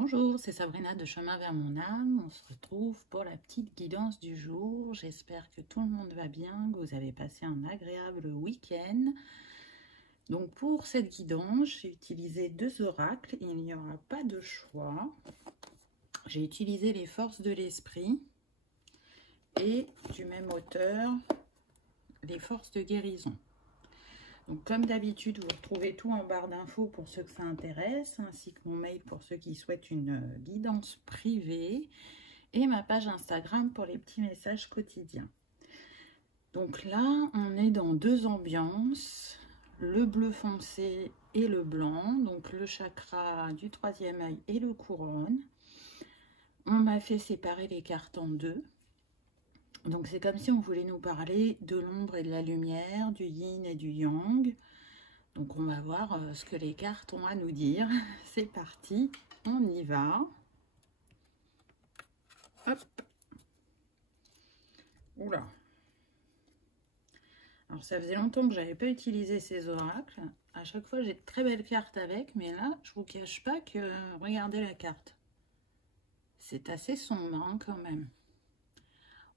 Bonjour, c'est Sabrina de Chemin vers mon âme. On se retrouve pour la petite guidance du jour. J'espère que tout le monde va bien, que vous avez passé un agréable week-end. Donc pour cette guidance, j'ai utilisé deux oracles. Il n'y aura pas de choix. J'ai utilisé les forces de l'esprit et du même auteur, les forces de guérison. Donc, comme d'habitude, vous retrouvez tout en barre d'infos pour ceux que ça intéresse, ainsi que mon mail pour ceux qui souhaitent une guidance privée, et ma page Instagram pour les petits messages quotidiens. Donc là, on est dans deux ambiances, le bleu foncé et le blanc, donc le chakra du troisième œil et le couronne. On m'a fait séparer les cartes en deux. Donc c'est comme si on voulait nous parler de l'ombre et de la lumière, du yin et du yang. Donc on va voir ce que les cartes ont à nous dire. C'est parti, on y va. Hop. Oula. Alors ça faisait longtemps que j'avais pas utilisé ces oracles. À chaque fois j'ai de très belles cartes avec, mais là je vous cache pas que regardez la carte. C'est assez sombre hein, quand même.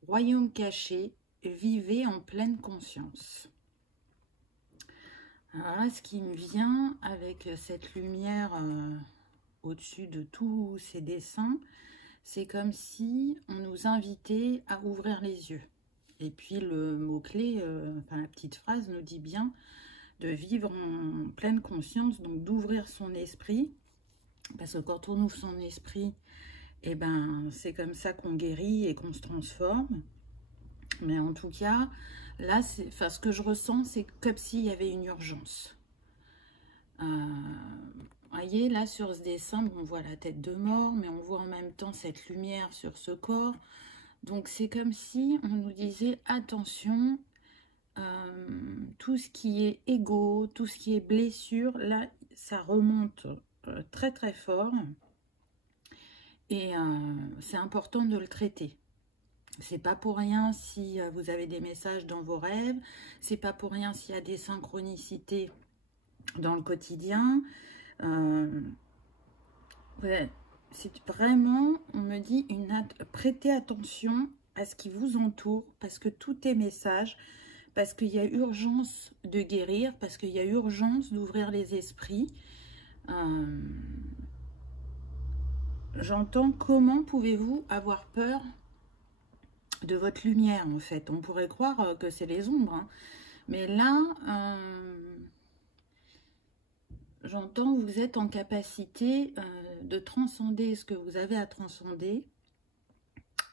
Royaume caché, vivez en pleine conscience. Alors là, ce qui me vient avec cette lumière au-dessus de tous ces dessins, c'est comme si on nous invitait à ouvrir les yeux. Et puis le mot-clé, enfin la petite phrase nous dit bien de vivre en pleine conscience, donc d'ouvrir son esprit. Parce que quand on ouvre son esprit, eh ben, c'est comme ça qu'on guérit et qu'on se transforme. Mais en tout cas, là, ce que je ressens, c'est comme s'il y avait une urgence. Voyez, là, sur ce dessin, on voit la tête de mort, mais on voit en même temps cette lumière sur ce corps. Donc, c'est comme si on nous disait, attention, tout ce qui est ego, tout ce qui est blessure, là, ça remonte très, très fort. Et c'est important de le traiter. C'est pas pour rien si vous avez des messages dans vos rêves, c'est pas pour rien s'il y a des synchronicités dans le quotidien. Ouais, c'est vraiment, on me dit, prêtez attention à ce qui vous entoure, parce que tout est message, parce qu'il y a urgence de guérir, parce qu'il y a urgence d'ouvrir les esprits. J'entends comment pouvez-vous avoir peur de votre lumière, en fait. On pourrait croire que c'est les ombres, hein. Mais là, j'entends vous êtes en capacité de transcender ce que vous avez à transcender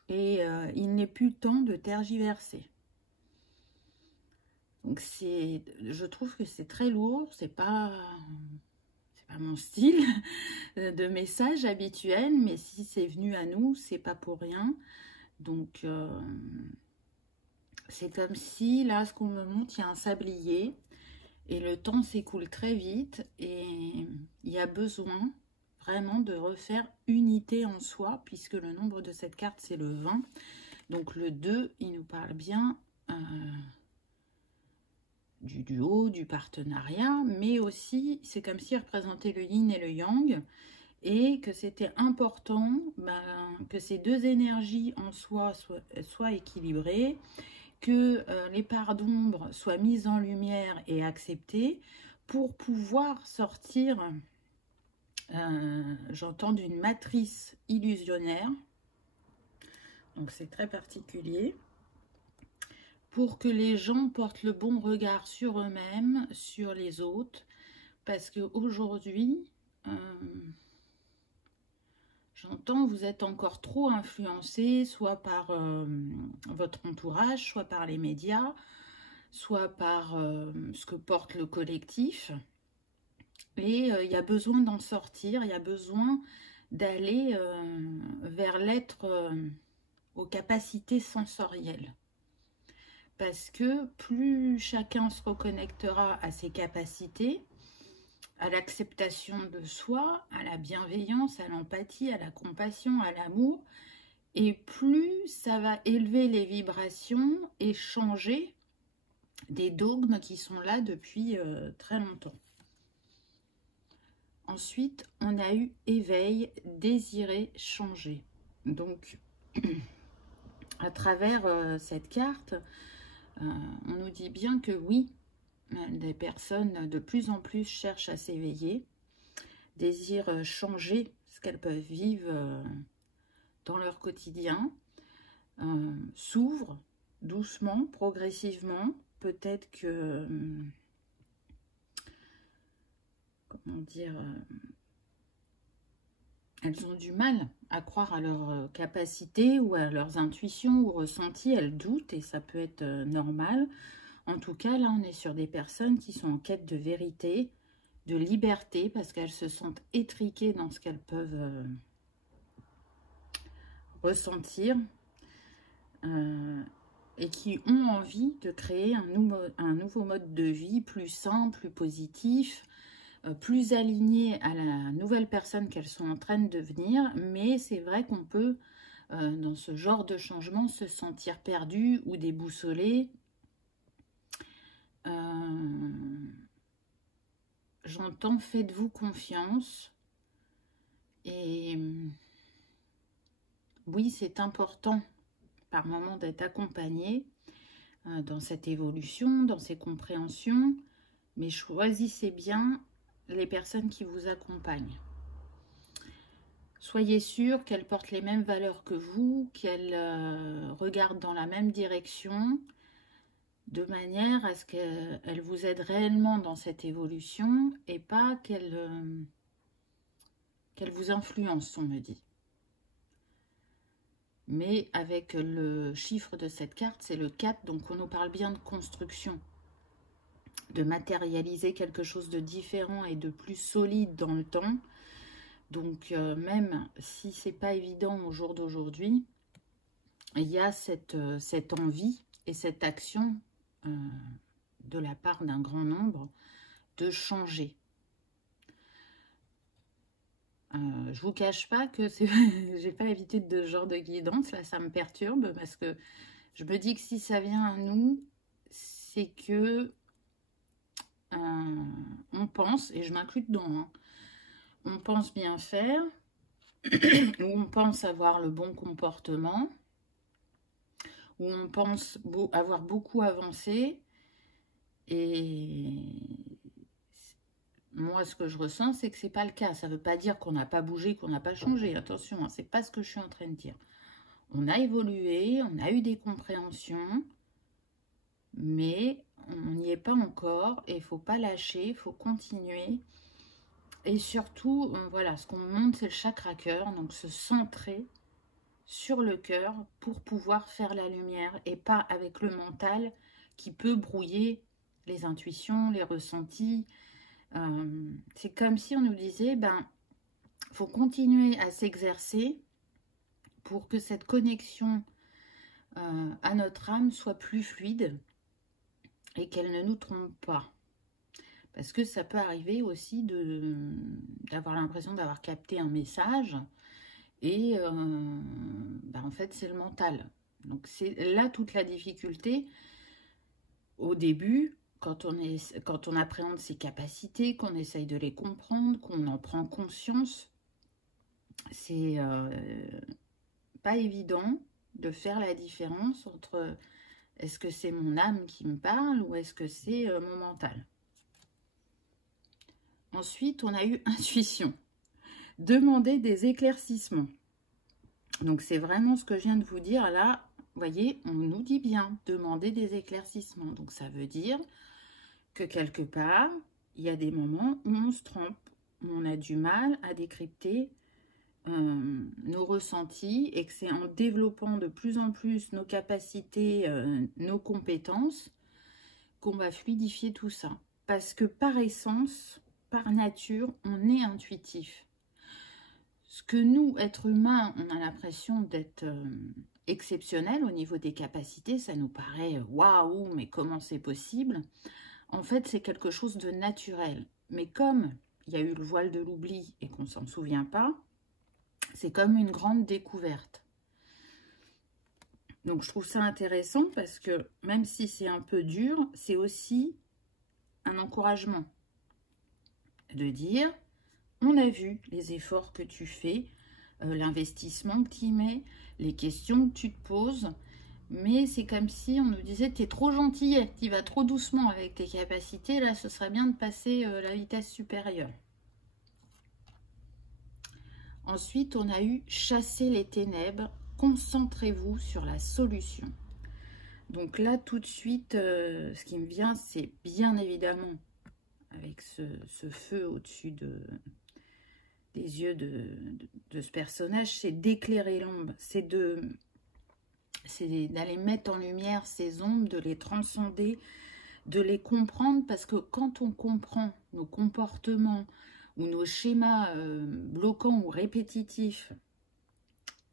et il n'est plus temps de tergiverser. Donc je trouve que c'est très lourd, c'est pas mon style de message habituel, mais si c'est venu à nous, c'est pas pour rien. Donc, c'est comme si, là, ce qu'on me montre, il y a un sablier et le temps s'écoule très vite et il y a besoin vraiment de refaire unité en soi, puisque le nombre de cette carte, c'est le 20. Donc, le 2, il nous parle bien du duo, du partenariat, mais aussi, c'est comme s'il représentait le yin et le yang. Et que c'était important que ces deux énergies en soi soient équilibrées, que les parts d'ombre soient mises en lumière et acceptées pour pouvoir sortir, j'entends, d'une matrice illusionnaire. Donc c'est très particulier. Pour que les gens portent le bon regard sur eux-mêmes, sur les autres, parce qu'aujourd'hui, j'entends, vous êtes encore trop influencé, soit par votre entourage, soit par les médias, soit par ce que porte le collectif. Et il y a besoin d'en sortir, il y a besoin d'aller vers l'être aux capacités sensorielles. Parce que plus chacun se reconnectera à ses capacités, à l'acceptation de soi, à la bienveillance, à l'empathie, à la compassion, à l'amour, et plus ça va élever les vibrations et changer des dogmes qui sont là depuis très longtemps. Ensuite, on a eu éveil, désirer changer. Donc, à travers cette carte, on nous dit bien que oui, des personnes de plus en plus cherchent à s'éveiller, désirent changer ce qu'elles peuvent vivre dans leur quotidien, s'ouvrent doucement, progressivement. Peut-être que, comment dire, elles ont du mal à croire à leurs capacités ou à leurs intuitions ou ressentis. Elles doutent et ça peut être normal. En tout cas, là, on est sur des personnes qui sont en quête de vérité, de liberté, parce qu'elles se sentent étriquées dans ce qu'elles peuvent ressentir et qui ont envie de créer un nouveau mode de vie plus sain, plus positif, plus aligné à la nouvelle personne qu'elles sont en train de devenir. Mais c'est vrai qu'on peut, dans ce genre de changement, se sentir perdu ou déboussolé. J'entends, faites-vous confiance. Et oui, c'est important par moment d'être accompagné dans cette évolution, dans ces compréhensions, mais choisissez bien les personnes qui vous accompagnent. Soyez sûr qu'elles portent les mêmes valeurs que vous, qu'elles regardent dans la même direction, de manière à ce qu'elles vous aident réellement dans cette évolution et pas qu'elles vous influencent, on me dit. Mais avec le chiffre de cette carte, c'est le 4, donc on nous parle bien de construction, de matérialiser quelque chose de différent et de plus solide dans le temps. Donc même si c'est pas évident au jour d'aujourd'hui, il y a cette envie et cette action de la part d'un grand nombre de changer. Je vous cache pas que j'ai pas l'habitude de ce genre de guidance, là ça me perturbe parce que je me dis que si ça vient à nous, c'est que on pense, et je m'inclus dedans, hein, on pense bien faire, ou on pense avoir le bon comportement, ou on pense avoir beaucoup avancé, et moi, ce que je ressens, c'est que c'est pas le cas. Ça ne veut pas dire qu'on n'a pas bougé, qu'on n'a pas changé. Attention, hein, c'est pas ce que je suis en train de dire. On a évolué, on a eu des compréhensions, mais on n'y est pas encore. Et il ne faut pas lâcher, il faut continuer. Et surtout, voilà, ce qu'on montre, c'est le chakra cœur. Donc, se centrer sur le cœur pour pouvoir faire la lumière et pas avec le mental qui peut brouiller les intuitions, les ressentis. C'est comme si on nous disait, ben, faut continuer à s'exercer pour que cette connexion à notre âme soit plus fluide et qu'elle ne nous trompe pas. Parce que ça peut arriver aussi d'avoir l'impression d'avoir capté un message et ben, en fait c'est le mental. Donc c'est là toute la difficulté au début. Quand on appréhende ses capacités, qu'on essaye de les comprendre, qu'on en prend conscience, c'est pas évident de faire la différence entre est-ce que c'est mon âme qui me parle ou est-ce que c'est mon mental. Ensuite, on a eu intuition. Demander des éclaircissements. Donc, c'est vraiment ce que je viens de vous dire là. Vous voyez, on nous dit bien demander des éclaircissements. Donc, ça veut dire que quelque part, il y a des moments où on se trompe, où on a du mal à décrypter nos ressentis et que c'est en développant de plus en plus nos capacités, nos compétences, qu'on va fluidifier tout ça. Parce que par essence, par nature, on est intuitif. Ce que nous, êtres humains, on a l'impression d'être exceptionnel au niveau des capacités, ça nous paraît waouh, mais comment c'est possible? En fait, c'est quelque chose de naturel. Mais comme il y a eu le voile de l'oubli et qu'on ne s'en souvient pas, c'est comme une grande découverte. Donc, je trouve ça intéressant parce que même si c'est un peu dur, c'est aussi un encouragement de dire on a vu les efforts que tu fais, l'investissement que tu y mets, les questions que tu te poses, mais c'est comme si on nous disait, tu es trop gentillet, tu vas trop doucement avec tes capacités, là ce serait bien de passer la vitesse supérieure. Ensuite, on a eu chasser les ténèbres, concentrez-vous sur la solution. Donc là, tout de suite, ce qui me vient, c'est bien évidemment, avec ce feu au-dessus des yeux de ce personnage, c'est d'éclairer l'ombre, c'est d'aller mettre en lumière ces ombres, de les transcender, de les comprendre, parce que quand on comprend nos comportements ou nos schémas bloquants ou répétitifs,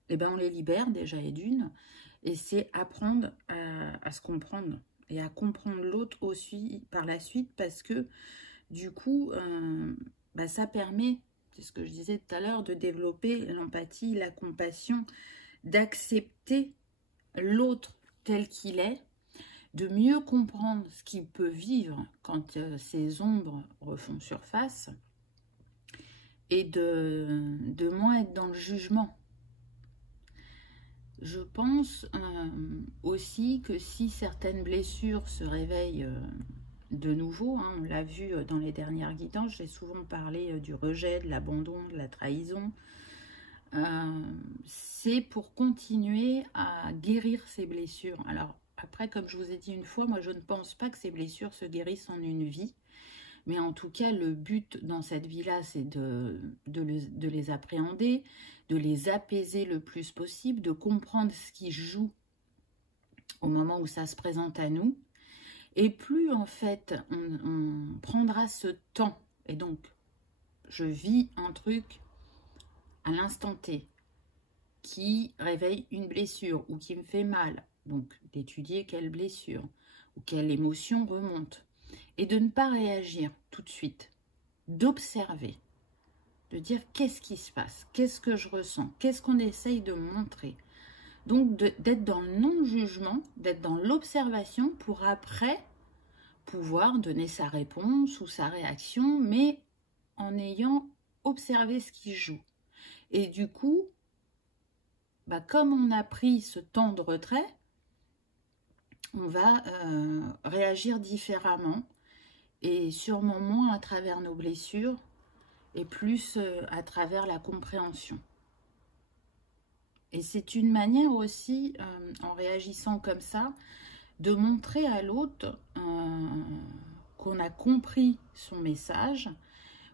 eh ben on les libère déjà et d'une, et c'est apprendre à se comprendre et à comprendre l'autre aussi par la suite, parce que du coup, ça permet, c'est ce que je disais tout à l'heure, de développer l'empathie, la compassion, d'accepter l'autre tel qu'il est, de mieux comprendre ce qu'il peut vivre quand ces ombres refont surface, et de moins être dans le jugement. Je pense aussi que si certaines blessures se réveillent de nouveau, hein, on l'a vu dans les dernières guidances, j'ai souvent parlé du rejet, de l'abandon, de la trahison, c'est pour continuer à guérir ces blessures. Alors après, comme je vous ai dit une fois, moi je ne pense pas que ces blessures se guérissent en une vie, mais en tout cas le but dans cette vie-là, c'est de les appréhender, de les apaiser le plus possible, de comprendre ce qui joue au moment où ça se présente à nous. Et plus en fait on prendra ce temps, et donc je vis un truc à l'instant T qui réveille une blessure ou qui me fait mal, donc d'étudier quelle blessure ou quelle émotion remonte, et de ne pas réagir tout de suite, d'observer, de dire qu'est-ce qui se passe, qu'est-ce que je ressens, qu'est-ce qu'on essaye de montrer. Donc d'être dans le non-jugement, d'être dans l'observation pour après pouvoir donner sa réponse ou sa réaction, mais en ayant observé ce qui joue. Et du coup, comme on a pris ce temps de retrait, on va réagir différemment et sûrement moins à travers nos blessures et plus à travers la compréhension. Et c'est une manière aussi, en réagissant comme ça, de montrer à l'autre qu'on a compris son message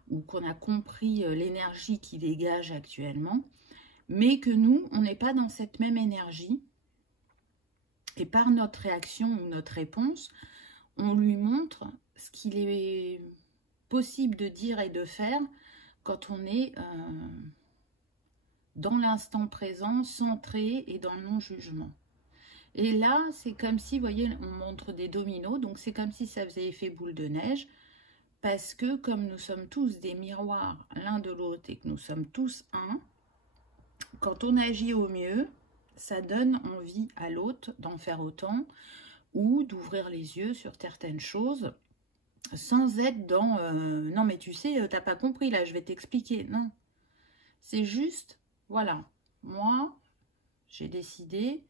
ou qu'on a compris l'énergie qu'il dégage actuellement, mais que nous, on n'est pas dans cette même énergie. Et par notre réaction ou notre réponse, on lui montre ce qu'il est possible de dire et de faire quand on est dans l'instant présent, centré et dans le non-jugement. Et là, c'est comme si, vous voyez, on montre des dominos, donc c'est comme si ça faisait effet boule de neige, parce que comme nous sommes tous des miroirs l'un de l'autre et que nous sommes tous un, quand on agit au mieux, ça donne envie à l'autre d'en faire autant ou d'ouvrir les yeux sur certaines choses sans être dans non mais tu sais, t'as pas compris là, je vais t'expliquer. Non, c'est juste, voilà, moi j'ai décidé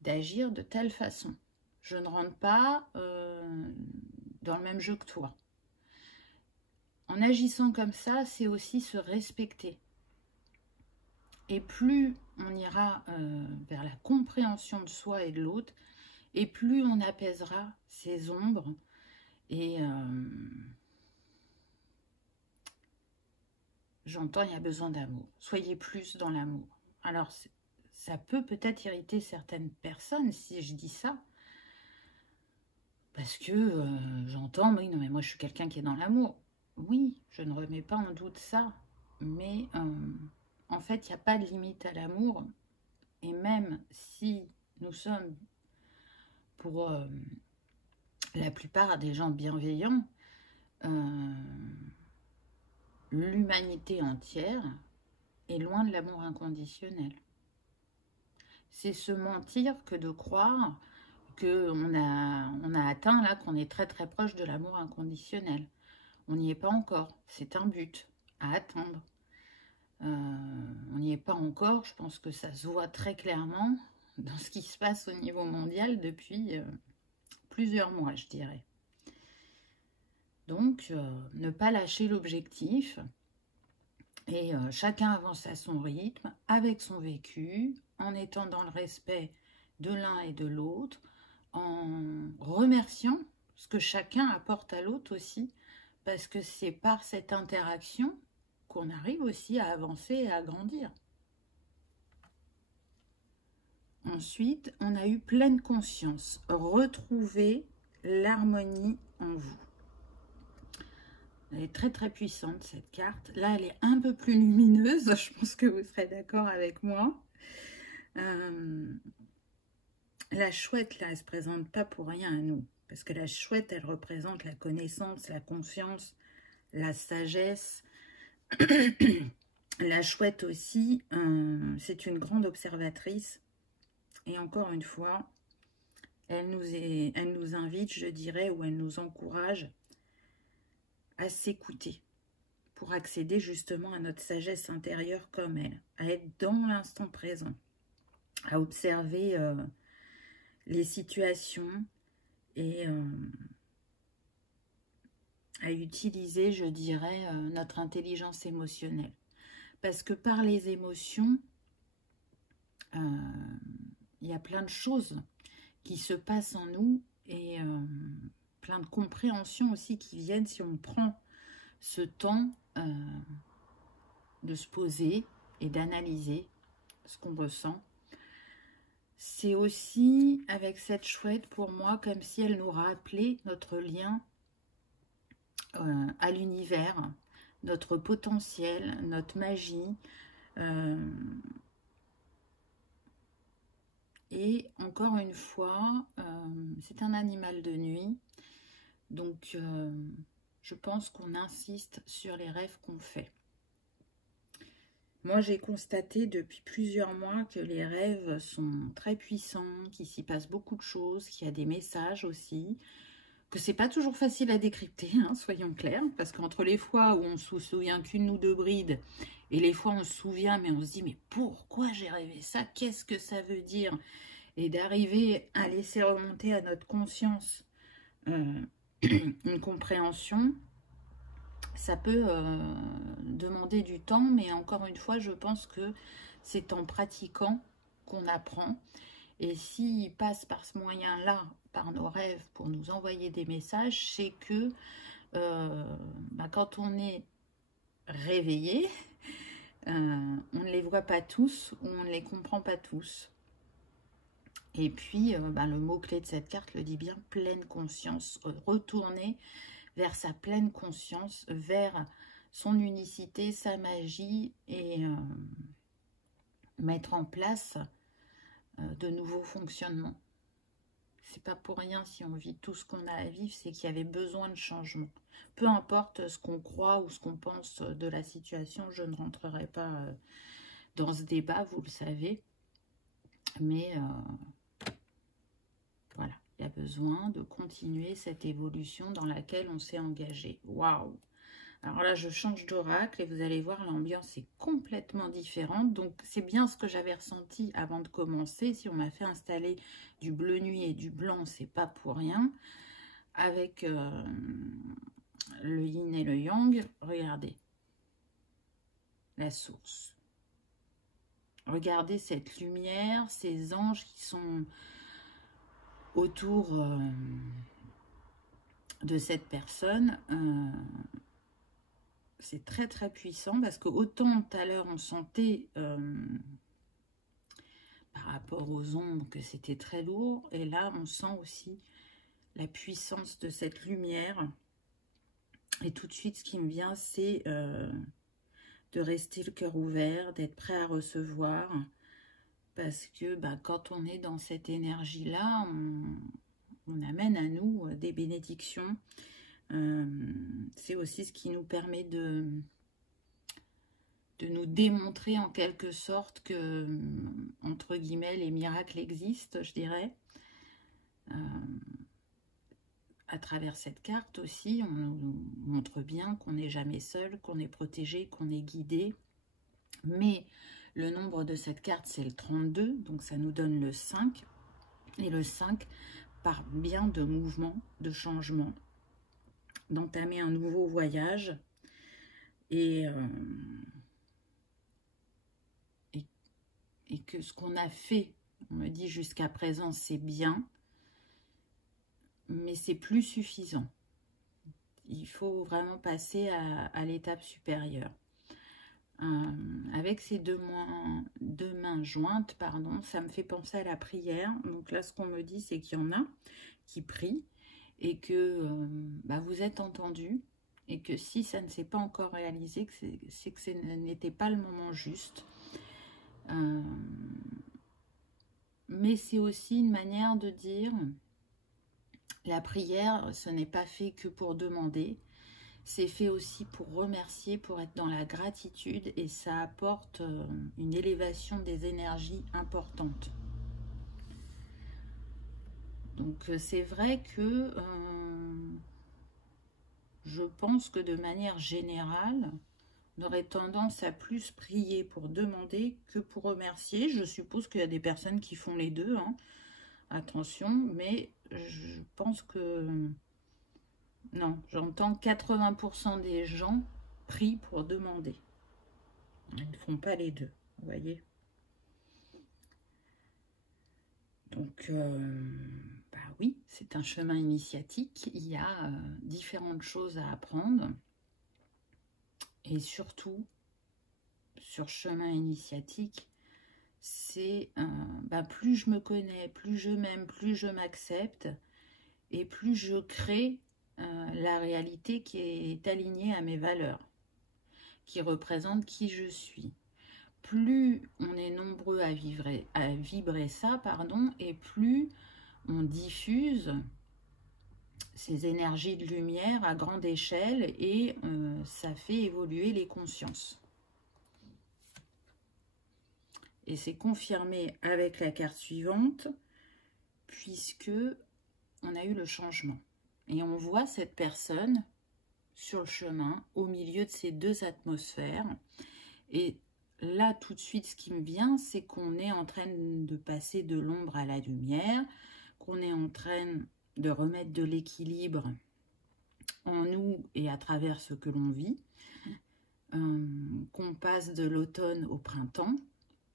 d'agir de telle façon. Je ne rentre pas dans le même jeu que toi. En agissant comme ça, c'est aussi se respecter. Et plus on ira vers la compréhension de soi et de l'autre, et plus on apaisera ces ombres. Et j'entends, il y a besoin d'amour. Soyez plus dans l'amour. Alors, ça peut peut-être irriter certaines personnes si je dis ça. Parce que j'entends, oui, non, mais moi je suis quelqu'un qui est dans l'amour. Oui, je ne remets pas en doute ça. Mais en fait, il n'y a pas de limite à l'amour. Et même si nous sommes, pour la plupart des gens bienveillants, l'humanité entière est loin de l'amour inconditionnel. C'est se mentir que de croire qu'on a atteint là, qu'on est très très proche de l'amour inconditionnel. On n'y est pas encore, c'est un but. à attendre. On n'y est pas encore, je pense que ça se voit très clairement dans ce qui se passe au niveau mondial depuis plusieurs mois, je dirais. Donc, ne pas lâcher l'objectif et chacun avance à son rythme, avec son vécu, en étant dans le respect de l'un et de l'autre, en remerciant ce que chacun apporte à l'autre aussi, parce que c'est par cette interaction qu'on arrive aussi à avancer et à grandir. Ensuite, on a eu pleine conscience. Retrouvez l'harmonie en vous. Elle est très très puissante cette carte. Là, elle est un peu plus lumineuse. Je pense que vous serez d'accord avec moi. La chouette, là, elle ne se présente pas pour rien à nous. Parce que la chouette, elle représente la connaissance, la confiance, la sagesse. La chouette aussi, c'est une grande observatrice. Et encore une fois, elle nous invite, je dirais, ou elle nous encourage à s'écouter pour accéder justement à notre sagesse intérieure comme elle, à être dans l'instant présent, à observer les situations et à utiliser, je dirais, notre intelligence émotionnelle. Parce que par les émotions, il y a plein de choses qui se passent en nous et plein de compréhensions aussi qui viennent si on prend ce temps de se poser et d'analyser ce qu'on ressent. C'est aussi, avec cette chouette, pour moi, comme si elle nous rappelait notre lien à l'univers, notre potentiel, notre magie. Et encore une fois, c'est un animal de nuit. Donc, je pense qu'on insiste sur les rêves qu'on fait. Moi, j'ai constaté depuis plusieurs mois que les rêves sont très puissants, qu'il s'y passe beaucoup de choses, qu'il y a des messages aussi, que c'est pas toujours facile à décrypter, hein, soyons clairs, parce qu'entre les fois où on se souvient qu'une ou deux brides, et les fois où on se souvient, mais on se dit, mais pourquoi j'ai rêvé ça? Qu'est-ce que ça veut dire? Et d'arriver à laisser remonter à notre conscience une compréhension, ça peut demander du temps, mais encore une fois, je pense que c'est en pratiquant qu'on apprend. Et s'il passe par ce moyen-là, par nos rêves, pour nous envoyer des messages, c'est que quand on est réveillé, on ne les voit pas tous ou on ne les comprend pas tous. Et puis, le mot-clé de cette carte le dit bien, pleine conscience, retourner vers sa pleine conscience, vers son unicité, sa magie et mettre en place de nouveaux fonctionnements. C'est pas pour rien si on vit tout ce qu'on a à vivre, c'est qu'il y avait besoin de changement. Peu importe ce qu'on croit ou ce qu'on pense de la situation, je ne rentrerai pas dans ce débat, vous le savez. Mais voilà, il y a besoin de continuer cette évolution dans laquelle on s'est engagé. Waouh! Alors là, je change d'oracle et vous allez voir, l'ambiance est complètement différente. Donc, c'est bien ce que j'avais ressenti avant de commencer. Si on m'a fait installer du bleu nuit et du blanc, c'est pas pour rien. Avec le yin et le yang, regardez. La source. Regardez cette lumière, ces anges qui sont autour de cette personne. C'est très très puissant parce que autant tout à l'heure on sentait par rapport aux ombres que c'était très lourd, et là on sent aussi la puissance de cette lumière. Et tout de suite ce qui me vient, c'est de rester le cœur ouvert, d'être prêt à recevoir, parce que quand on est dans cette énergie là, on amène à nous des bénédictions. C'est aussi ce qui nous permet de nous démontrer en quelque sorte que, entre guillemets, les miracles existent, je dirais. à travers cette carte aussi, on nous montre bien qu'on n'est jamais seul, qu'on est protégé, qu'on est guidé. Mais le nombre de cette carte, c'est le 32, donc ça nous donne le 5. Et le 5 parle bien de mouvement, de changement, d'entamer un nouveau voyage. Et que ce qu'on a fait, on me dit jusqu'à présent, c'est bien, mais c'est plus suffisant. Il faut vraiment passer à l'étape supérieure. Avec ces deux mains jointes, pardon, ça me fait penser à la prière. Donc là, ce qu'on me dit, c'est qu'il y en a qui prient et que vous êtes entendus, et que si ça ne s'est pas encore réalisé, c'est que ce n'était pas le moment juste. Mais c'est aussi une manière de dire, la prière, ce n'est pas fait que pour demander, c'est fait aussi pour remercier, pour être dans la gratitude, et ça apporte une élévation des énergies importante. Donc c'est vrai que je pense que de manière générale, on aurait tendance à plus prier pour demander que pour remercier. Je suppose qu'il y a des personnes qui font les deux, hein. Attention, mais je pense que... Non, j'entends 80% des gens prient pour demander. Ils ne font pas les deux, vous voyez. Donc, oui, c'est un chemin initiatique. Il y a différentes choses à apprendre. Et surtout, sur chemin initiatique, c'est plus je me connais, plus je m'aime, plus je m'accepte, et plus je crée la réalité qui est alignée à mes valeurs, qui représente qui je suis. Plus on est nombreux à vibrer ça, et plus on diffuse ces énergies de lumière à grande échelle, et ça fait évoluer les consciences. Et c'est confirmé avec la carte suivante, puisque on a eu le changement. Et on voit cette personne sur le chemin, au milieu de ces deux atmosphères. Et là, tout de suite, ce qui me vient, c'est qu'on est en train de passer de l'ombre à la lumière, qu'on est en train de remettre de l'équilibre en nous et à travers ce que l'on vit, qu'on passe de l'automne au printemps,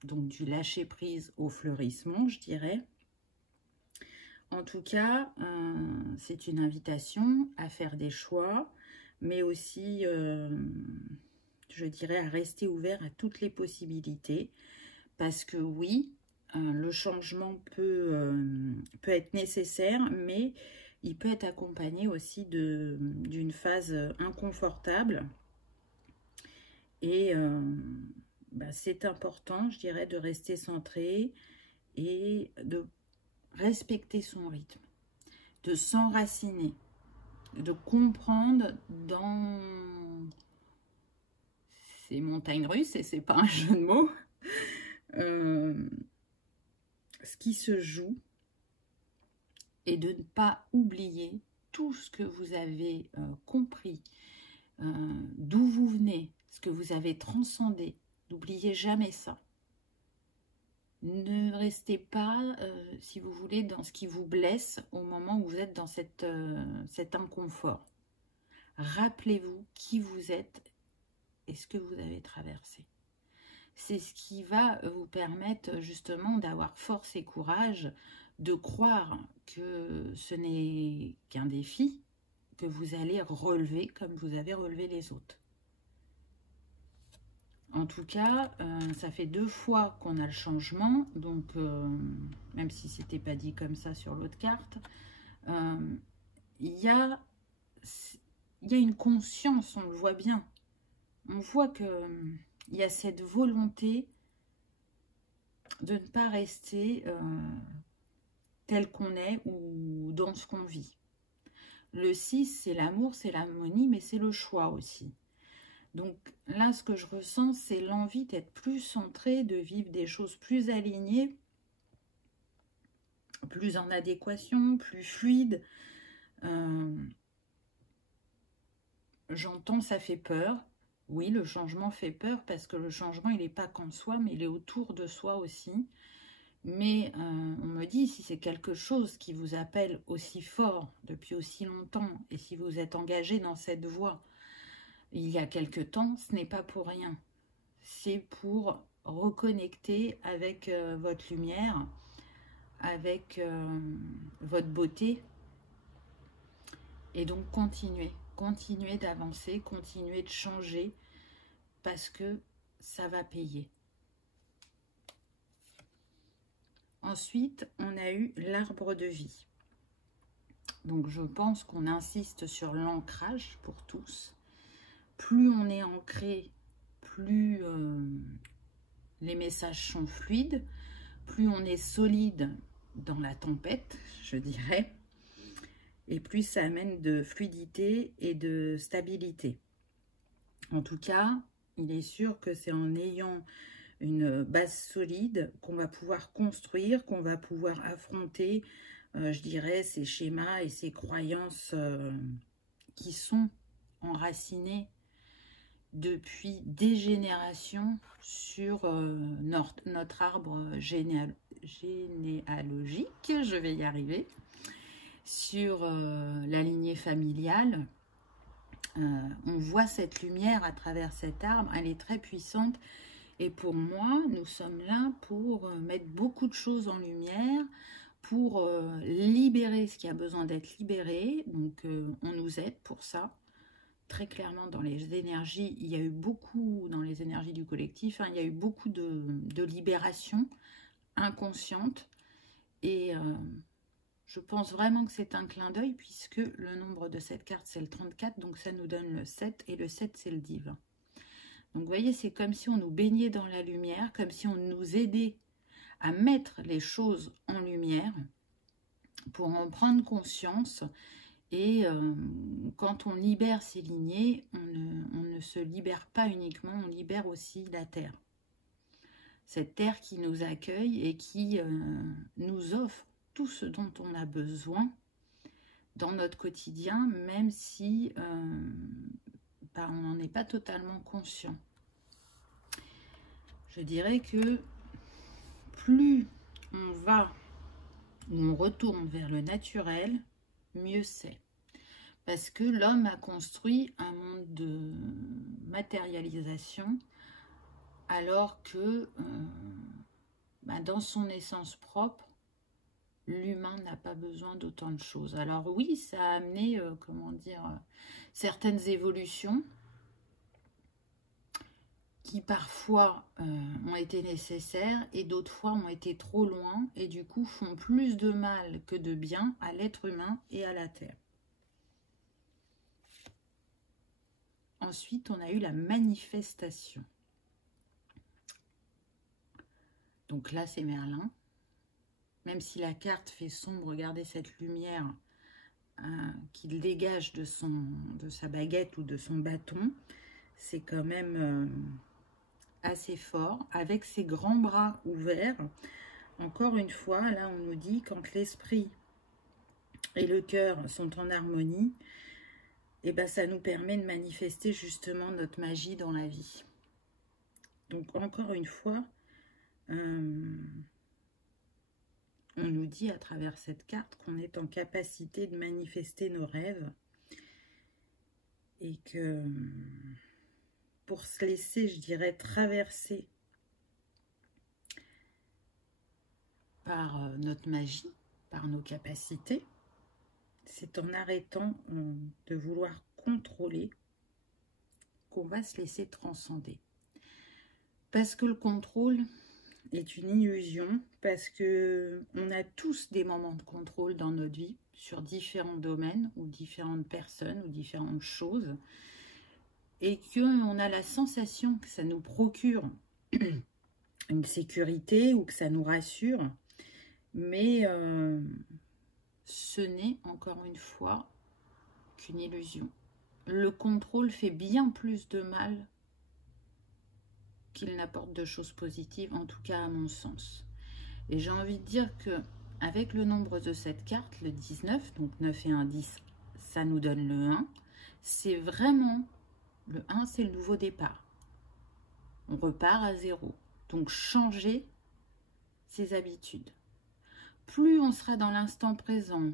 donc du lâcher-prise au fleurissement, je dirais. En tout cas, c'est une invitation à faire des choix, mais aussi, je dirais, à rester ouvert à toutes les possibilités. Parce que oui, le changement peut être nécessaire, mais il peut être accompagné aussi d'une phase inconfortable. Et c'est important, je dirais, de rester centré et de respecter son rythme, de s'enraciner, de comprendre dans ces montagnes russes, et c'est pas un jeu de mots, ce qui se joue, et de ne pas oublier tout ce que vous avez compris, d'où vous venez, ce que vous avez transcendé. N'oubliez jamais ça. Ne restez pas, si vous voulez, dans ce qui vous blesse au moment où vous êtes dans cet inconfort. Rappelez-vous qui vous êtes et ce que vous avez traversé. C'est ce qui va vous permettre justement d'avoir force et courage, de croire que ce n'est qu'un défi que vous allez relever comme vous avez relevé les autres. En tout cas, ça fait 2 fois qu'on a le changement, donc même si c'était pas dit comme ça sur l'autre carte, il y a une conscience, on le voit bien. On voit que il y a cette volonté de ne pas rester tel qu'on est ou dans ce qu'on vit. Le 6, c'est l'amour, c'est l'harmonie, mais c'est le choix aussi. Donc là, ce que je ressens, c'est l'envie d'être plus centré, de vivre des choses plus alignées, plus en adéquation, plus fluide, J'entends, ça fait peur. Oui, le changement fait peur parce que le changement, il n'est pas qu'en soi, mais il est autour de soi aussi. Mais on me dit, si c'est quelque chose qui vous appelle aussi fort depuis aussi longtemps, et si vous êtes engagé dans cette voie il y a quelque temps, ce n'est pas pour rien. C'est pour reconnecter avec votre lumière, avec votre beauté. Et donc continuez d'avancer, continuez de changer, parce que ça va payer. Ensuite, on a eu l'arbre de vie. Donc, je pense qu'on insiste sur l'ancrage pour tous. Plus on est ancré, plus les messages sont fluides, plus on est solide dans la tempête, je dirais, et plus ça amène de fluidité et de stabilité. En tout cas, il est sûr que c'est en ayant une base solide qu'on va pouvoir construire, qu'on va pouvoir affronter, je dirais, ces schémas et ces croyances qui sont enracinées depuis des générations sur notre arbre généalogique, je vais y arriver, sur la lignée familiale. On voit cette lumière à travers cet arbre, elle est très puissante. Et pour moi, nous sommes là pour mettre beaucoup de choses en lumière, pour libérer ce qui a besoin d'être libéré. Donc, on nous aide pour ça. Très clairement, dans les énergies, il y a eu beaucoup, dans les énergies du collectif, il y a eu beaucoup de libération inconsciente. Et je pense vraiment que c'est un clin d'œil, puisque le nombre de cette carte, c'est le 34. Donc, ça nous donne le 7. Et le 7, c'est le divin. Donc, vous voyez, c'est comme si on nous baignait dans la lumière, comme si on nous aidait à mettre les choses en lumière pour en prendre conscience. Et quand on libère ces lignées, on ne se libère pas uniquement, on libère aussi la terre. Cette terre qui nous accueille et qui nous offre tout ce dont on a besoin dans notre quotidien, même si on n'en est pas totalement conscient. Je dirais que plus on retourne vers le naturel, mieux c'est. Parce que l'homme a construit un monde de matérialisation, alors que dans son essence propre, l'humain n'a pas besoin d'autant de choses. Alors oui, ça a amené, certaines évolutions qui parfois ont été nécessaires et d'autres fois ont été trop loin et du coup font plus de mal que de bien à l'être humain et à la terre. Ensuite, on a eu la manifestation. Donc là, c'est Merlin. Même si la carte fait sombre, regardez cette lumière qu'il dégage de sa baguette ou de son bâton. C'est quand même assez fort, avec ses grands bras ouverts. Encore une fois, là, on nous dit quand l'esprit et le cœur sont en harmonie, et ça nous permet de manifester justement notre magie dans la vie. Donc, encore une fois, on nous dit à travers cette carte qu'on est en capacité de manifester nos rêves et que pour se laisser, je dirais, traverser par notre magie, par nos capacités, c'est en arrêtant de vouloir contrôler qu'on va se laisser transcender. Parce que le contrôle est une illusion, parce que on a tous des moments de contrôle dans notre vie, sur différents domaines, ou différentes personnes, ou différentes choses, et qu'on a la sensation que ça nous procure une sécurité, ou que ça nous rassure, mais ce n'est, encore une fois, qu'une illusion. Le contrôle fait bien plus de mal qu'il n'apporte de choses positives, en tout cas à mon sens. Et j'ai envie de dire que avec le nombre de cette carte, le 19, donc 9 et 1, 10, ça nous donne le 1. C'est vraiment, le 1, c'est le nouveau départ. On repart à 0. Donc, changer ses habitudes. Plus on sera dans l'instant présent,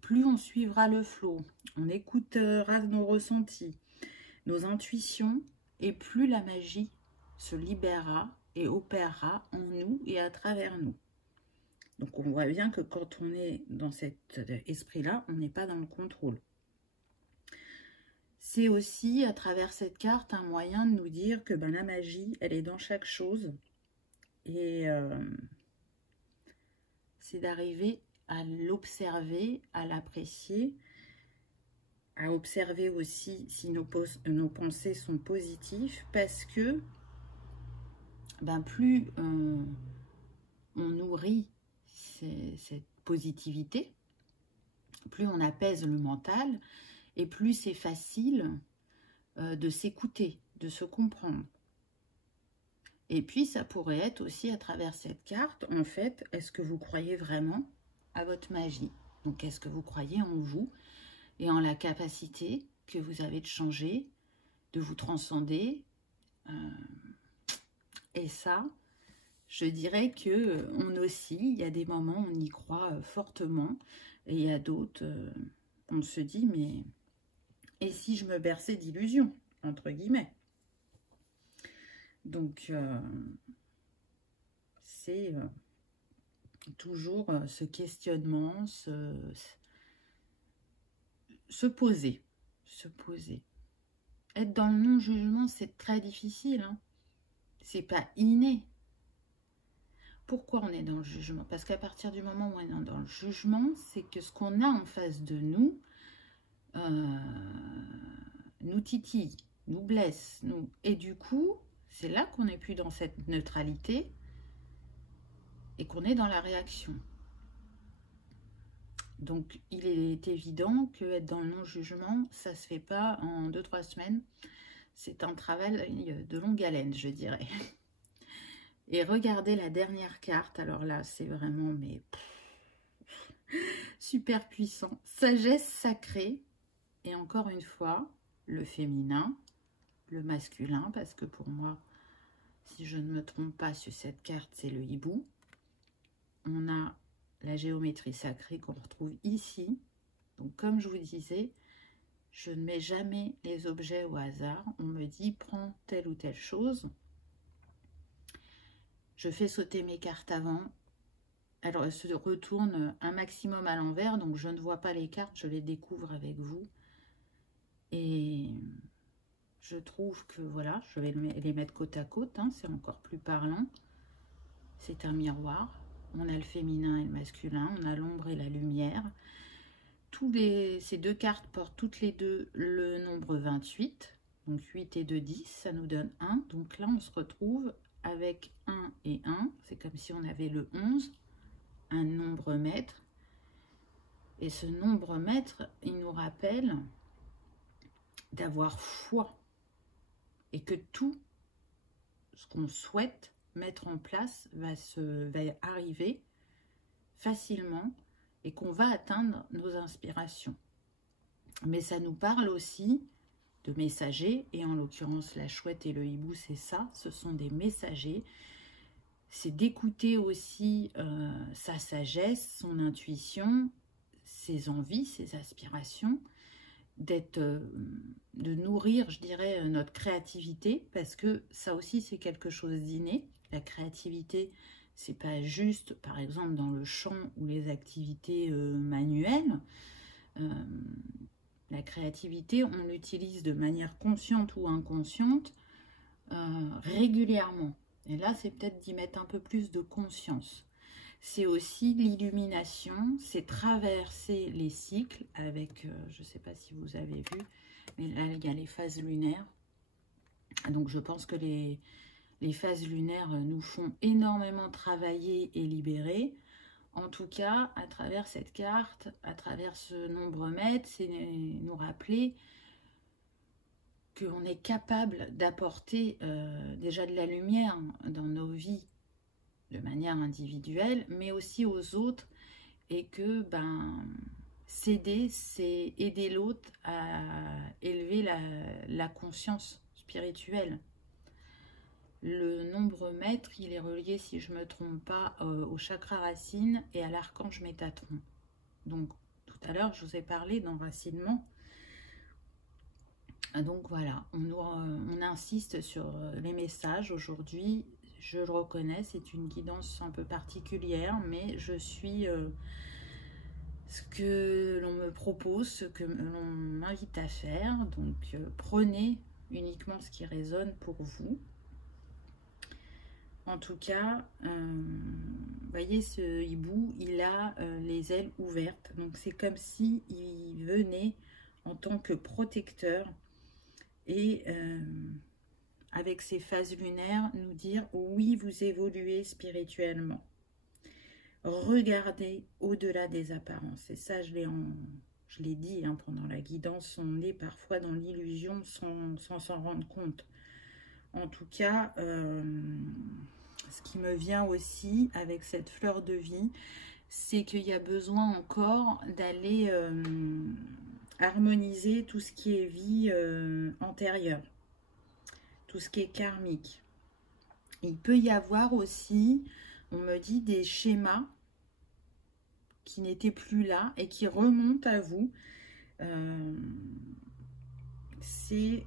plus on suivra le flot, on écoutera nos ressentis, nos intuitions, et plus la magie se libérera et opérera en nous et à travers nous. Donc, on voit bien que quand on est dans cet esprit-là, on n'est pas dans le contrôle. C'est aussi, à travers cette carte, un moyen de nous dire que la magie, elle est dans chaque chose. Et c'est d'arriver à l'observer, à l'apprécier, à observer aussi si nos pensées sont positives, parce que plus on nourrit cette positivité, plus on apaise le mental, et plus c'est facile de s'écouter, de se comprendre. Et puis, ça pourrait être aussi à travers cette carte, en fait, est-ce que vous croyez vraiment à votre magie? Donc, est-ce que vous croyez en vous et en la capacité que vous avez de changer, de vous transcender? Et ça, je dirais que on oscille. Il y a des moments où on y croit fortement, et il y a d'autres, on se dit, mais et si je me berçais d'illusions, entre guillemets? Donc, c'est toujours ce questionnement, se poser. Être dans le non-jugement, c'est très difficile, hein. C'est pas inné. Pourquoi on est dans le jugement? Parce qu'à partir du moment où on est dans le jugement, c'est que ce qu'on a en face de nous nous titille, nous blesse, et du coup, c'est là qu'on n'est plus dans cette neutralité et qu'on est dans la réaction. Donc, il est évident que être dans le non-jugement, ça ne se fait pas en 2-3 semaines. C'est un travail de longue haleine, je dirais. Et regardez la dernière carte. Alors là, c'est vraiment super puissant. Sagesse sacrée. Et encore une fois, le féminin, le masculin, parce que pour moi, si je ne me trompe pas sur cette carte, c'est le hibou. On a la géométrie sacrée qu'on retrouve ici. Donc, comme je vous disais, je ne mets jamais les objets au hasard. On me dit, prends telle ou telle chose. Je fais sauter mes cartes avant. Alors, elles se retournent un maximum à l'envers, donc je ne vois pas les cartes, je les découvre avec vous. Et je trouve que, voilà, je vais les mettre côte à côte, hein, c'est encore plus parlant. C'est un miroir. On a le féminin et le masculin, on a l'ombre et la lumière. Ces deux cartes portent toutes les deux le nombre 28. Donc 8 et 2, 10, ça nous donne 1. Donc là, on se retrouve avec 1 et 1. C'est comme si on avait le 11, un nombre maître. Et ce nombre maître, il nous rappelle d'avoir foi. Et que tout ce qu'on souhaite mettre en place va arriver facilement et qu'on va atteindre nos inspirations. Mais ça nous parle aussi de messagers, et en l'occurrence la chouette et le hibou, c'est ça, ce sont des messagers. C'est d'écouter aussi sa sagesse, son intuition, ses envies, ses aspirations, de nourrir, je dirais, notre créativité, parce que ça aussi c'est quelque chose d'inné. La créativité, c'est pas juste, par exemple, dans le chant ou les activités manuelles. La créativité, on l'utilise de manière consciente ou inconsciente régulièrement. Et là, c'est peut-être d'y mettre un peu plus de conscience. C'est aussi l'illumination, c'est traverser les cycles avec, je ne sais pas si vous avez vu, mais là, il y a les phases lunaires. Donc, je pense que les phases lunaires nous font énormément travailler et libérer. En tout cas, à travers cette carte, à travers ce nombre maître, c'est nous rappeler qu'on est capable d'apporter déjà de la lumière dans nos vies de manière individuelle, mais aussi aux autres, et que S'aider, c'est aider l'autre à élever la conscience spirituelle. Le nombre maître, il est relié, si je ne me trompe pas, au chakra racine et à l'archange Métatron. Donc, tout à l'heure, je vous ai parlé d'enracinement. Donc voilà, on insiste sur les messages aujourd'hui. Je le reconnais, c'est une guidance un peu particulière, mais je suis ce que l'on me propose, ce que l'on m'invite à faire. Donc prenez uniquement ce qui résonne pour vous. En tout cas, vous voyez, ce hibou, il a les ailes ouvertes. Donc c'est comme si il venait en tant que protecteur et avec ses phases lunaires nous dire oui, vous évoluez spirituellement. Regardez au-delà des apparences. Et ça, je l'ai dit hein, pendant la guidance, on est parfois dans l'illusion sans s'en rendre compte. En tout cas, ce qui me vient aussi avec cette fleur de vie, c'est qu'il y a besoin encore d'aller harmoniser tout ce qui est vie antérieure, tout ce qui est karmique. Il peut y avoir aussi, on me dit, des schémas qui n'étaient plus là et qui remontent à vous. C'est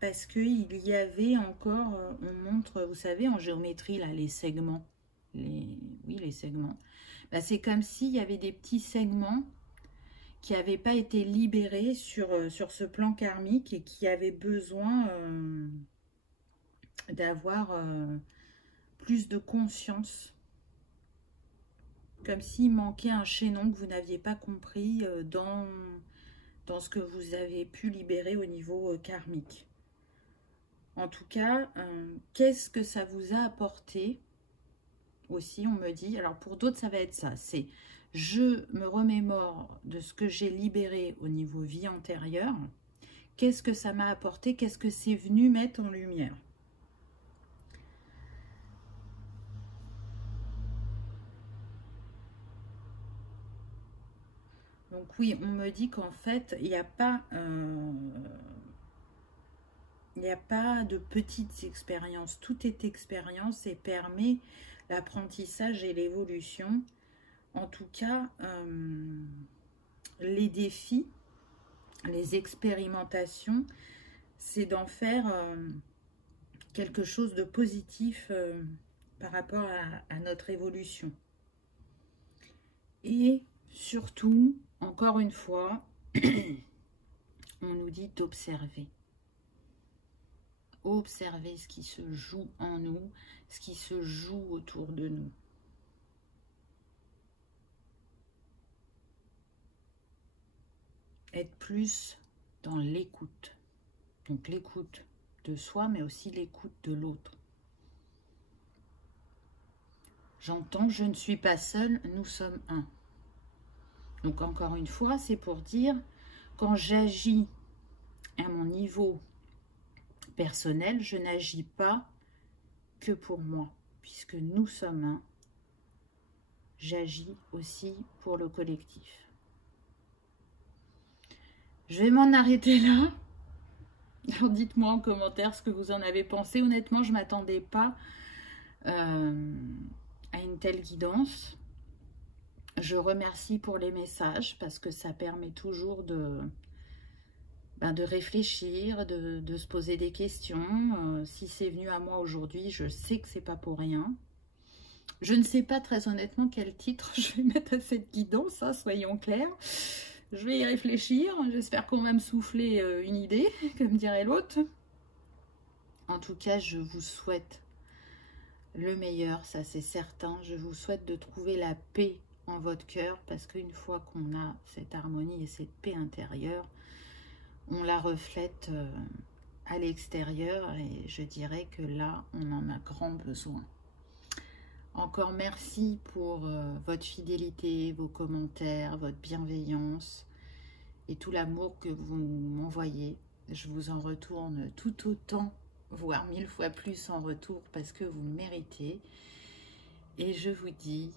parce qu'il y avait encore, on montre, vous savez, en géométrie, là, les segments. Oui, les segments. Ben, c'est comme s'il y avait des petits segments qui n'avaient pas été libérés sur ce plan karmique et qui avaient besoin d'avoir plus de conscience. Comme s'il manquait un chaînon que vous n'aviez pas compris dans ce que vous avez pu libérer au niveau karmique. En tout cas, qu'est-ce que ça vous a apporté aussi, on me dit. Alors pour d'autres, ça va être ça. C'est je me remémore de ce que j'ai libéré au niveau vie antérieure. Qu'est-ce que ça m'a apporté? Qu'est-ce que c'est venu mettre en lumière? Donc oui, on me dit qu'en fait, il n'y a pas de petites expériences. Tout est expérience et permet l'apprentissage et l'évolution. En tout cas, les défis, les expérimentations, c'est d'en faire quelque chose de positif par rapport à notre évolution. Et surtout, encore une fois, on nous dit d'observer. Observer ce qui se joue en nous, ce qui se joue autour de nous. Être plus dans l'écoute. Donc l'écoute de soi, mais aussi l'écoute de l'autre. J'entends, je ne suis pas seule, nous sommes un. Donc encore une fois, c'est pour dire, quand j'agis à mon niveau personnel, je n'agis pas que pour moi, puisque nous sommes un. J'agis aussi pour le collectif. Je vais m'en arrêter là. Alors dites-moi en commentaire ce que vous en avez pensé. Honnêtement, je ne m'attendais pas à une telle guidance. Je remercie pour les messages parce que ça permet toujours de réfléchir, de se poser des questions. Si c'est venu à moi aujourd'hui, je sais que c'est pas pour rien. Je ne sais pas très honnêtement quel titre je vais mettre à cette guidance, hein, soyons clairs. Je vais y réfléchir. J'espère qu'on va me souffler une idée, comme dirait l'autre. En tout cas, je vous souhaite le meilleur, ça c'est certain. Je vous souhaite de trouver la paix en votre cœur, parce qu'une fois qu'on a cette harmonie et cette paix intérieure, on la reflète à l'extérieur, et je dirais que là, on en a grand besoin. Encore merci pour votre fidélité, vos commentaires, votre bienveillance et tout l'amour que vous m'envoyez. Je vous en retourne tout autant, voire 1000 fois plus en retour, parce que vous le méritez. Et je vous dis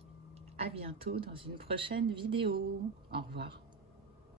à bientôt dans une prochaine vidéo. Au revoir.